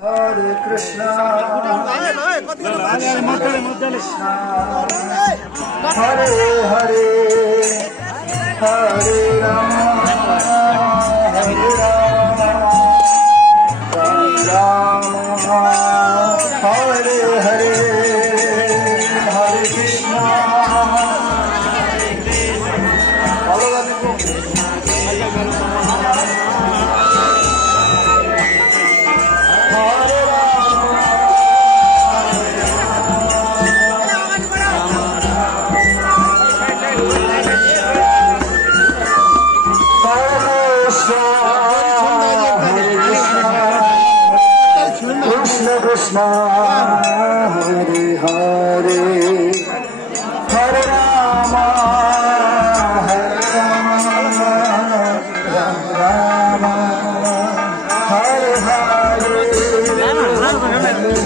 Hare Krishna, Hare Hare, Hare Rama, Hare Rama, Rama Hare Hare, Hare Krishna. Krishna Krishna Hare Hare Hare Rama Hare Rama Rama Hare Hare